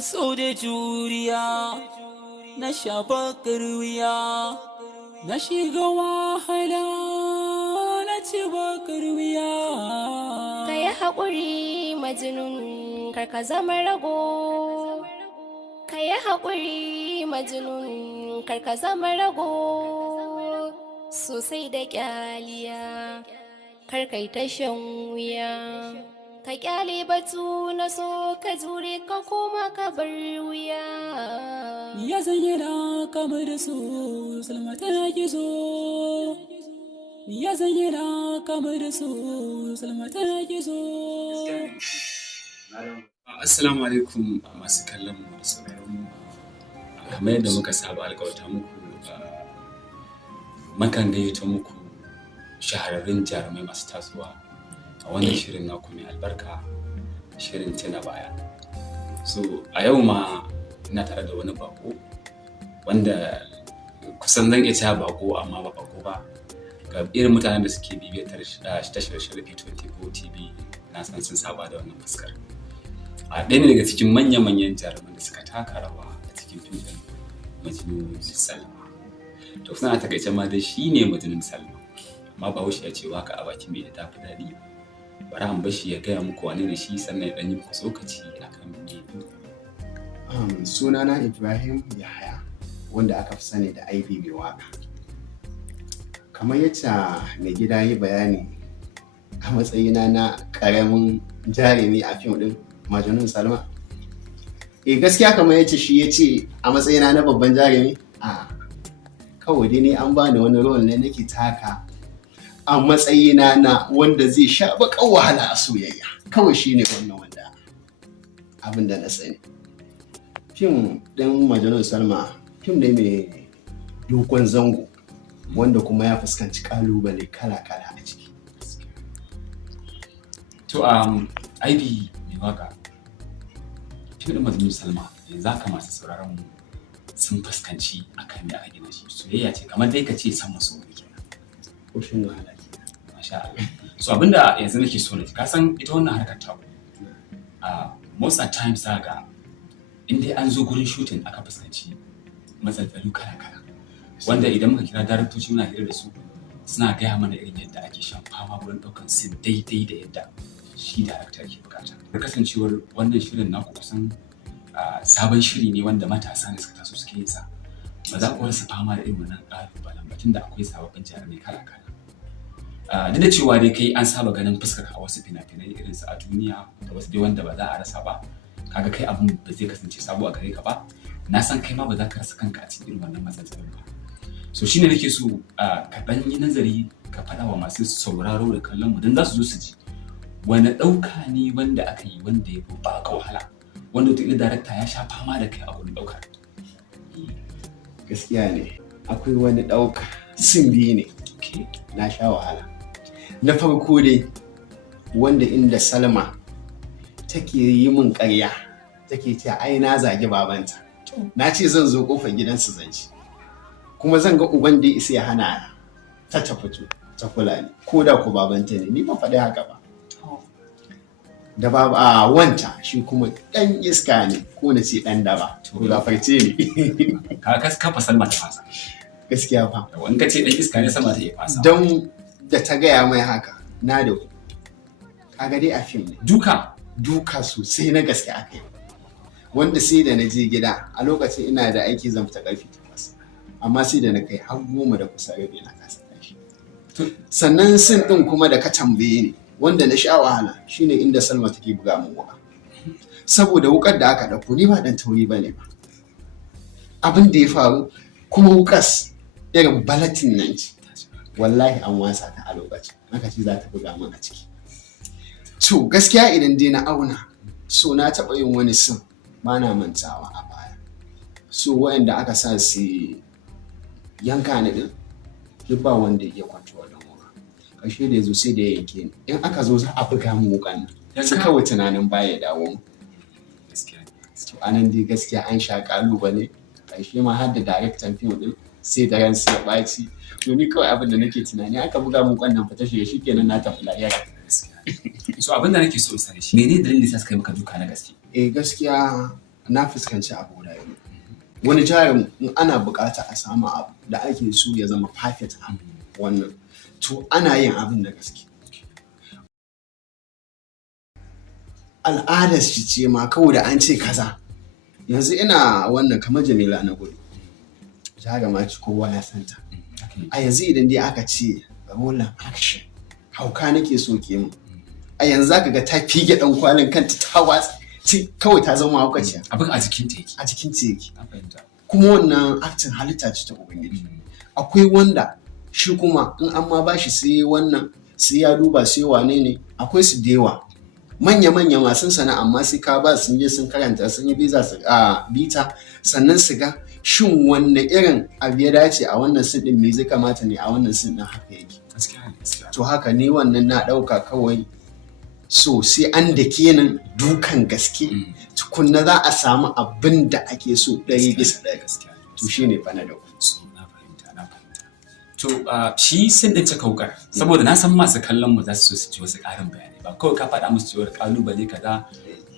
so da juriya na shafa wuya na shiga wahala na ci bakar wuya. Ka yi haƙuri majnun kar ka zama rago. Ka yi haƙuri majnun kar ka zama rago. Sosai da ƙyaliya kar kai ta shan wuya. Ka ƙyale batu na so ka jure ka koma ka bar wuya. Ya zayyana kamar da su Salma tana gizo. Ya zayyana kamar da su Salma tana gizo. Assalamu alaikum masu kallon mu da sauraron mu. Kamar yadda muka saba alƙawarta muku makan gayyato muku shahararrun jarumai masu tasowa a wannan shirin naku mai albarka, shirin tuna baya. So a yau ma ina tare da wani bako wanda kusan zan iya cewa bako amma ba bako ba ga irin mutanen da suke bibiyar tashar Sharafi 24 TV na san sun saba da wannan fuskar. A ɗaya ne daga cikin manya-manyan jaruman da suka taka rawa a cikin fim ɗin Majnun Salma. To suna takaice ma dai shi ne Majnun Salma, amma Bahaushe ya ce waka a bakin mai ta fi daɗi. Bari an bashi ya gaya muku wane ne shi sannan ya ɗan yi muku tsokaci akan me. Sunana Ibrahim Yahaya wanda aka fi sani da IB mai waka. Kamar yadda mai gida yi bayani a matsayina na ƙaramin jarumi a fim ɗin Majnun Salma. Gaskiya kamar yace shi ya ce a matsayina na babban jarumi, kawai dai ne an bani wani role ne nake taka a matsayina na wanda zai sha baƙar wahala a soyayya. Kawai shi ne wannan wanda abin da na sani. Fim ɗin Majnun Salma fim ne mai dogon zango wanda kuma ya fuskanci ƙalubale kala-kala a ciki. To IB mai waka fim ɗin Majnun Salma yanzu haka masu sauraron mu sun fuskanci akan me aka gina shi. Soyayya ce kamar dai ka ce san maso ne kenan. Ko shin wahala kenan. Masha Allah. So abinda yanzu nake so na ji, ka san ita wannan harkar ta most of times ga in dai an zo gurin shooting aka fuskanci matsaltsalu kala-kala wanda idan muka kira daraktoci muna hira da su suna gaya mana irin yadda ake shan fama wurin ɗaukar sin daidai da yadda shi darakta ke bukata. Da kasancewar wannan shirin naku kusan sabon shiri ne wanda matasa ne suka taso suke yin sa, ba za ku rasa fama da irin wannan ƙalubalen batun da akwai sababbin jarumai kala-kala. Duk da cewa dai kai an saba ganin fuskar a wasu fina-finai irin su a duniya da wasu dai wanda ba za a rasa ba, kaga kai abin ba zai kasance sabo a gare ka ba, na san kai ma ba za ka rasa kanka a cikin irin wannan matsalolin ba. So shine nake so ka ɗan yi nazari ka faɗa wa masu sauraro da kallon mu don za su zo su ji wani ɗauka ne wanda aka yi wanda ya fi baka wahala, wanda wata darakta ya sha fama da kai a wurin ɗaukar. Gaskiya ne akwai wani ɗauka sin biyu ne na sha wahala. Na farko dai wanda inda Salma take yi min ƙarya take ce ai na zagi babanta, na ce zan zo ƙofar gidansu zance kuma zan ga uban da isa ya hana ta fito ta kula ni ko da ku babanta ne, ni ba faɗi haka ba. Da wanta shi kuma ɗan iska ne ko na ce ɗan daba, to gafarce ne. Ka kafa Salma ta fasa. Gaskiya fa. Wani ka ce ɗan iska ne Salma ta iya fasa. Don da ta gaya mai haka na da ku. Kaga dai a fim ne. Duka sosai na gaske aka yi. Wanda sai da na je gida a lokacin ina da aiki zan fita ƙarfe 8. Amma sai da na kai har 10 da kusa rabi na kasa tashi. Sannan sin ɗin kuma da ka tambaye ni wanda na sha wahala shine inda Salma take buga min wuka. Saboda wukar da aka ɗauko ni ba ɗan tauri bane ba. Abin da ya faru kuma wukas irin balatin nan ce. Wallahi an wasa ta a lokacin. Haka ce za ta buga min a ciki. To gaskiya idan dai na auna so na taɓa yin wani sin ba na mantawa a baya. So waɗanda aka sa su yanka ni ɗin duk ba wanda ya kwanci wannan wuka. Ƙarshe da ya zo sai da ya yanke ni. In aka zo za a buga mu wukan nan sai kawai tunanin baya dawo mu. To anan dai gaskiya an sha ƙalubale. Ƙarshe ma har da daraktan fim ɗin sai da ransa ya ɓaci. To ni kawai abin da nake tunani aka buga mu wukan nan fita shi kenan na tafi lahira. So abin da nake so in sani shi menene dalilin da suka yi maka duka na gaske? Gaskiya na fuskanci abu guda biyu. Wani jarin in ana bukata a samu abu da ake so ya zama perfect abu wannan to ana yin abin da gaske. Al'adar shi ce ma kawai da an ce kaza. Yanzu ina wannan kamar Jamila na gudu. Jarama ce kowa ya santa. A yanzu idan dai aka ce rolling action hauka nake so ke mu. A yanzu zaka ga ta fige dan kwalin kanta ta watsa kawai ta zama haukaciya. Abin a jikin ta yake. A jikin ta yake. Kuma wannan acting halitta ce ta ubangiji. Akwai wanda shi kuma in an ma bashi sai wannan sai ya duba sai wane ne akwai su da yawa. Manya-manya masu sana amma sai ka ba sun je sun karanta sun yi bita sannan su ga shin wanne irin abu ya dace a wannan sin din me zai kamata ne a wannan sin din haka yake. To haka ne wannan na ɗauka kawai so sai an da kenan dukan gaske tukunna za a samu abin da ake so 100%. To shi ne fa na dauka. To shi sin din cika wukar saboda na san masu kallon mu za su so su ji wasu ƙarin bayani ba kawai ka faɗa musu cewa kalubale kaza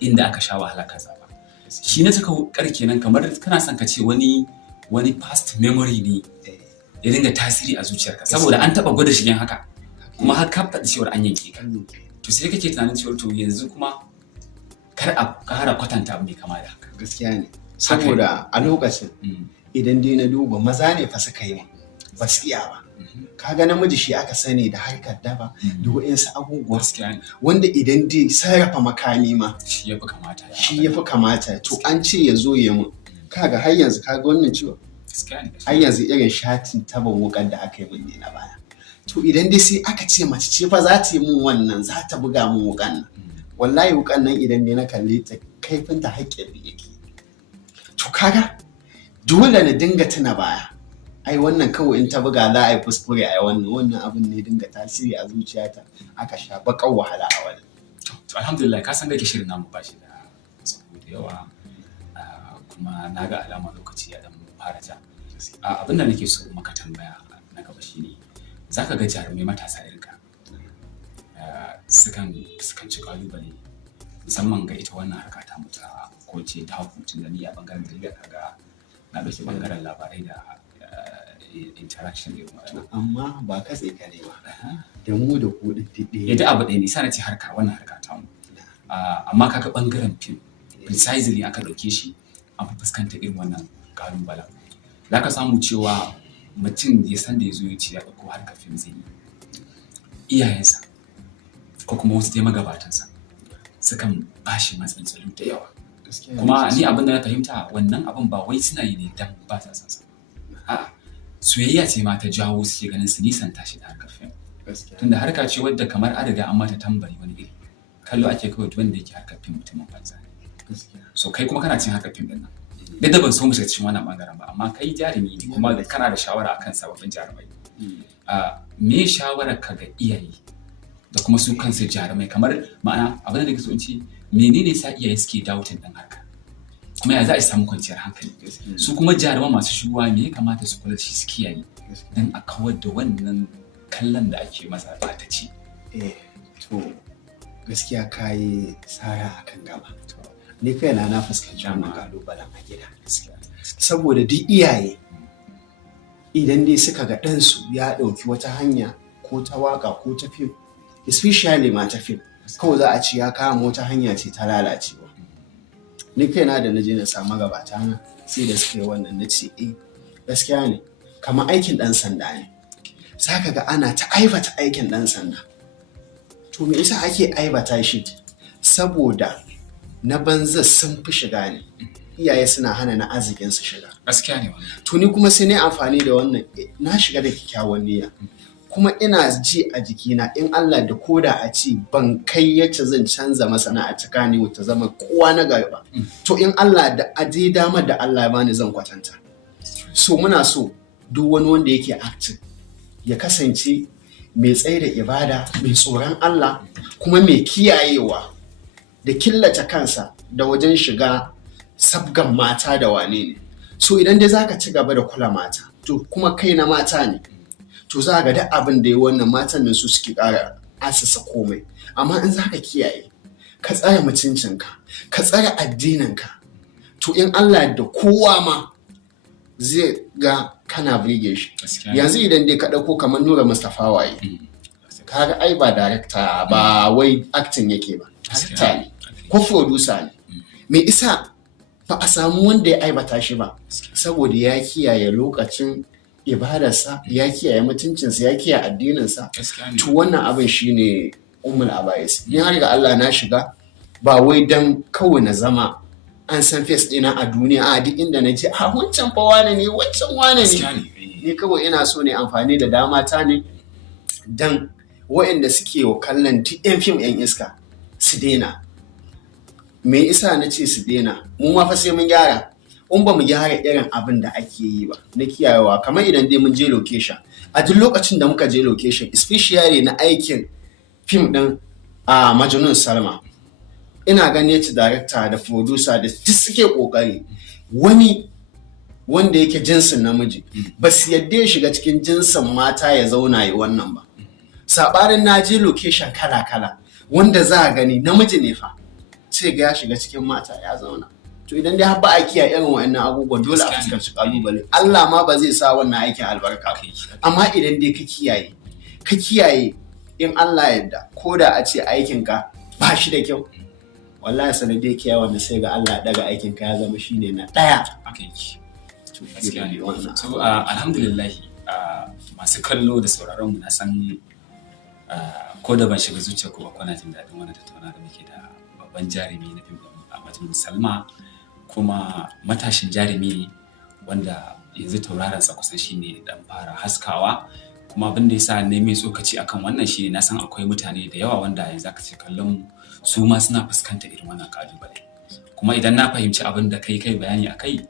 inda aka sha wahala kaza ba. Shi na cika wukar kenan kamar kana son ka ce wani past memory ne ya dinga tasiri a zuciyarka saboda an taɓa gwada shigen haka kuma har ka faɗi cewar an yanke ka. To sai kake tunanin cewar to yanzu kuma kar a ƙara kwatanta abu mai kama da haka. Gaskiya ne saboda a lokacin idan dai na duba maza ne fa suka yi ba su iya ba. Kaga namiji shi aka sani da harkar daba da wa'insu abubuwa wanda idan dai sarrafa makami ma shi ya fi kamata to an ce ya zo ya mun kaga har yanzu kaga wannan ciwo har yanzu irin shatin taban wukan da aka yi mun ne na baya to idan dai sai aka ce mace ce fa za ta yi mun wannan za ta buga mun wukan nan wallahi wukan nan idan dai na kalle ta kaifin ta haƙƙin da yake to kaga dole na dinga tuna baya ai wannan kawai in ta buga za a yi kuskure a wannan abin ne dinga tasiri a zuciyata aka sha baƙar wahala a wannan. To alhamdulillah ka san da ke shirin namu ba shi da tsawo da yawa kuma na ga alama lokaci ya dan fara ja. Abin da nake so maka tambaya na gaba shine zaka ga jarumai matasa irin ka sukan fuskanci kalubale musamman ga ita wannan harka ta mutu ko ce ta hutun da ni a bangaren da kaga na dauke bangaren labarai da interaction ne amma ba ka tsaye kare ba da mu da ku ɗaya yadda abu ɗaya ne sa na ce wannan harka ta mu amma kaga bangaren film precisely aka ɗauke shi an fi fuskanta irin wannan ƙalubalen za ka samu cewa mutum ya san da ya zo ya ce ya ɗauko harkar film zai yi iyayensa ko kuma wasu dai magabatansa sukan ba shi matsaloli da yawa kuma ni abin da na fahimta wannan abin ba wai suna yi ne dan ba sa san sa a'a soyayya ce ma ta jawo suke ganin su nisanta shi da harkar fim tunda harka ce wadda kamar an riga an mata tambari wani iri kallo ake kawai wanda yake harkar fim mutumin banza ne so kai kuma kana cin harkar fim din nan duk da ban so mu shiga cikin wannan bangaren ba amma kai jarumi ne kuma kana da shawara akan sababbin jarumai me shawarar ka ga iyaye da kuma su kansu jarumai kamar ma'ana abin da nake so in ce menene sa iyaye suke doubting din harka kuma ya za a samu kwanciyar hankali su kuma jaruman masu shigowa me ya kamata su kula da shi su kiyaye don a kawar da wannan kallon da ake masa ba ta ci to gaskiya kayi tsara akan gaba ni kaina na fuskanci wannan kalubalen a gida saboda duk iyaye idan dai suka ga ɗansu ya ɗauki wata hanya ko ta waka ko ta fim especially ma ta fim kawai za a ce ya kama wata hanya ce ta lalacewa ni kaina da naje na samu gabata na sai da suka yi wannan na ce gaskiya ne kamar aikin ɗan sanda ne za ka ga ana ta aibata aikin ɗan sanda to me yasa ake aibata shi saboda na banza sun fi shiga ne iyaye suna hana na arzikin su shiga gaskiya ne to ni kuma sai na amfani da wannan na shiga da kyakkyawan niyya kuma ina ji a jikina in Allah da koda a ci ban kai yace zan canza masana'a ta Kannywood ta zama kowa na gaba to in Allah da aje damar da Allah ya bani zan kwatanta so muna so duk wani wanda yake acting ya kasance mai tsaye da ibada mai tsoron Allah kuma mai kiyayewa da killace kansa da wajen shiga sabgan mata da wane ne so idan dai zaka ci gaba da kula mata to kuma kai na mata ne to za ga duk abin da ya wannan matan nan su suke ƙara asasa komai amma in za ka kiyaye ka tsare mutuncinka ka tsare addininka to in Allah da kowa ma zai ga kana burge shi. Yanzu idan dai ka ɗauko kamar Nura Mustapha waye kaga ai ba director ba wai acting yake ba, actor ne ko producer ne. Me isa ba a samu wanda ya aibata shi ba saboda ya kiyaye lokacin ibadarsa, ya kiyaye mutuncinsa, ya kiyaye addininsa. To wannan abin shine ummul abais. Ni har ga Allah na shiga ba wai dan kawai na zama an san face ɗina a duniya a duk inda na je a wancan fa wane ne, wancan wane ne. Ni kawai ina so ne amfani da dama ta ne dan waɗanda suke wa kallon yan fim yan iska su daina. Me isa na ce su daina? Mu ma fa sai mun gyara. In ba mu gyara irin abin da ake yi ba na kiyayewa, kamar idan dai mun je location, a duk lokacin da muka je location especially na aikin fim din a Majnun Salma, ina ganin ci director da producer da duk suke kokari. Wani wanda yake jinsin namiji ba su yadda ya shiga cikin jinsin mata ya zauna yi wannan ba. Sabarin na je location kala-kala wanda za a gani namiji ne fa sai ga ya shiga cikin mata ya zauna. To idan dai har ba a kiyaye irin wa'annan abubuwan dole a fuskanci kalubale. Allah ma ba zai sa wannan aikin albarka. Amma idan dai ka kiyaye in Allah yadda ko da a ce aikinka ba shi da kyau, wallahi sanadiyar kiyaye wanda sai ga Allah daga aikinka ya zama shine na ɗaya. So alhamdulillah masu kallo da sauraron mu na san ko da ban shiga zuciya ko ba kwana jin daɗin wannan tattauna da muke da babban jarumi na fim a Majnun Salma, kuma matashin jarumi wanda yanzu tauraronsa kusan shine dan fara haskawa. Kuma abin da yasa ne mai tsokaci akan wannan shine na san akwai mutane da yawa wanda yanzu aka ce kallon su ma suna fuskantar irin wannan kalubale. Kuma idan na fahimci abin da kai bayani akai,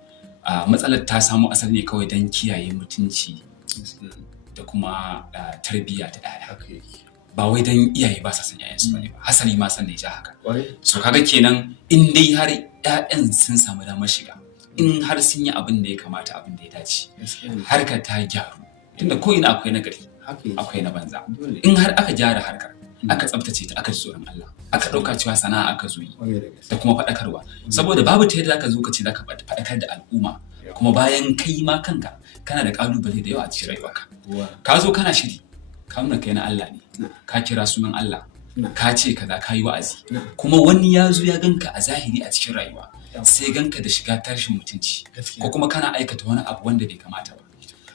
matsalar ta samu asali ne kawai don kiyaye mutunci da kuma tarbiyya ta ɗaya. Ba wai don iyaye ba sa san ƴaƴansu bane ba, hasali ma san da ya haka. So kaga kenan in dai har ƴaƴan sun samu damar shiga, in har sun yi abin da ya kamata, abin da ya dace, harkar ta gyaru. Tunda ko ina akwai nagari, akwai na banza. In har aka gyara harkar, aka tsaftace ta, aka ji tsoron Allah, aka ɗauka cewa sana'a aka zo yi da kuma faɗakarwa. Saboda babu ta yadda zaka zo ka ce zaka faɗakar da al'umma kuma bayan kai ma kanka kana da ƙalubale da yawa a cikin rayuwarka. Ka zo kana shiri, ka nuna kai na Allah ne, ka kira sunan Allah, ka ce kaza, ka yi wa'azi, kuma wani ya zo ya ganka a zahiri a cikin rayuwa sai ganka da shiga tarshen mutunci ko kuma kana aikata wani abu wanda bai kamata ba.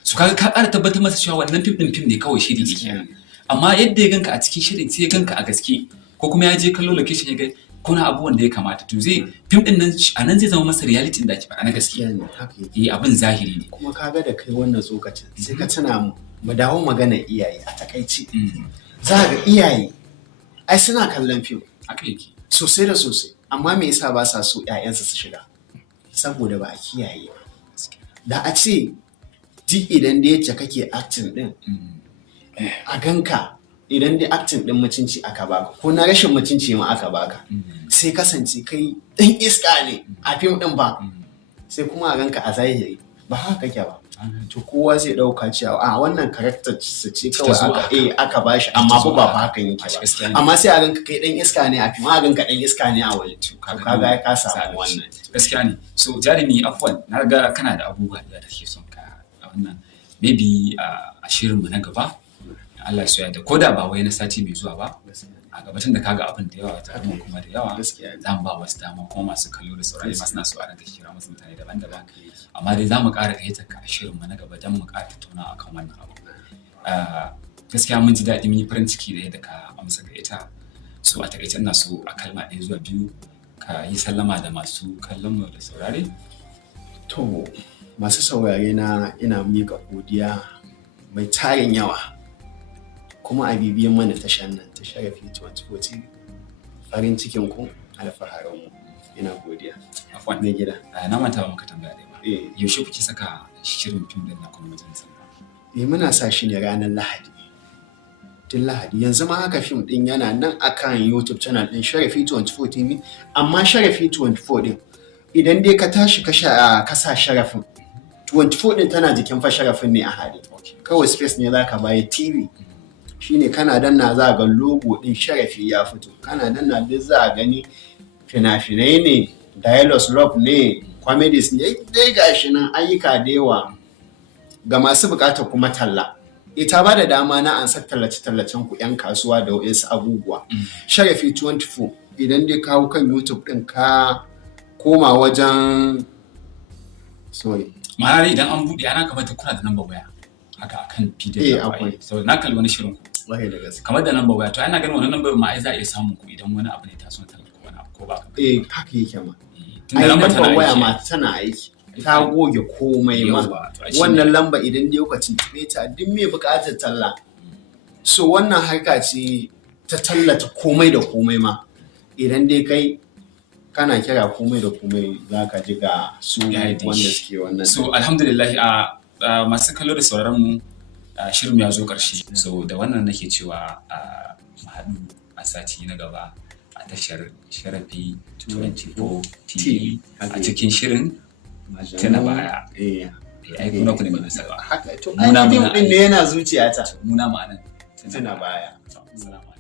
Su kaga ka ƙara tabbatar masa cewa wannan fim ne kawai shiri ne. Amma yadda ya ganka a cikin shirin sai ya ganka a gaske, ko kuma ya je kallo location ya ga kuna abubuwan da ya kamata, to zai fim din nan a nan zai zama masa reality da ake faɗa na gaskiya ne. Abin zahiri ne. Kuma kaga da kai wannan tsokacin sai ka tuna mu dawo magana iyaye a takaici. Za ga iyaye ai suna kallon fim sosai da sosai, amma me yasa ba sa so ƴaƴansu su shiga? Saboda ba a kiyaye ba. Da a ce duk idan da yace kake acting din a ganka, idan dai acting din mutunci aka baka ko na rashin mutunci ma aka baka, sai kasance kai dan iska ne a fim din ba, sai kuma a ganka a zahiri ba haka kake ba. To kowa zai dauka cewa a wannan character ce kawai aka bashi, amma ba hakan yake ba. Amma sai a ganka kai dan iska ne a fim, a ganka dan iska ne a waje. Kaga ka samu wannan gaskiya ne. So jarumi afwan, na ga kana da abubuwa da kake son ka a wannan, maybe a shirin mu na gaba Allah ya soya da koda ba wai na sati mai zuwa ba, a gabatar da kaga abin da yawa ta kuma da yawa za mu ba wasu dama kuma masu kallo da saurari masu na so a ranka kira musu mutane daban-daban. Amma dai za mu ƙara gayyatar ka a shirin mu na gaba don mu ƙara tattauna akan wannan abu. Gaskiya mun ji daɗi, mun yi farin ciki da yadda ka amsa gayyata. So a takaice ina so a kalma 1 zuwa 2 ka yi sallama da masu kallon mu da saurare. To masu saurare na ina miƙa godiya mai tarin yawa, kuma a bibiyan mana tashan nan ta Sharafi 24 TV. Farin cikin ku, alfaharin mu. Ina godiya. Afwan ne gida. Na manta ba muka tambaya dai ba. Yaushe kuke saka shirin fim din na kuma Majnun Salma? Muna sa shi ne ranar Lahadi. Tun Lahadi. Yanzu ma haka fim din yana nan akan YouTube channel din Sharafi 24 TV, amma Sharafi 24 din idan dai ka tashi ka sa Sharafin 24 din tana jikin fa Sharafin ne a hade. Kawai space ne zaka bayi TV. Shine kana danna za ga logo din Sharafi ya fito. Kana danna duk za gani fina-finai ne, dialogue love ne, comedies ne dai gashi nan ayyuka da yawa ga masu bukata kuma talla. Ita ba da dama na ansar tallace-tallacen ku 'yan kasuwa da wasu abubuwa. Sharafi 24 idan dai kawo kan YouTube ɗin ka koma wajen ma'ana idan an buɗe ana kamar kuna da number waya haka akan PDF akwai. Saboda na kalli wani shirin ku wallahi da gaske kamar da number waya to ana ganin wannan number ma ai za a iya samun ku idan wani abu ne ta so ta ko wani abu ko ba haka yake ma. tunda number waya ma tana aiki ta goge komai ma wannan lamba idan dai kuka tuntube ta duk mai buƙatar talla so wannan harka ce ta tallata komai da komai ma idan dai kai kana kira komai da komai za ka ji ga su wanda suke wannan. So alhamdulillah masu kallo da sauraron mu shirin ya zo ƙarshe. So da wannan nake cewa mu haɗu a sati na gaba a tashar Sharafi 24 TV a cikin shirin tana baya. Ai kuna ku ne mai nasara. Haka to ai din ne yana zuciyata. Muna ma'anan tana baya. Assalamu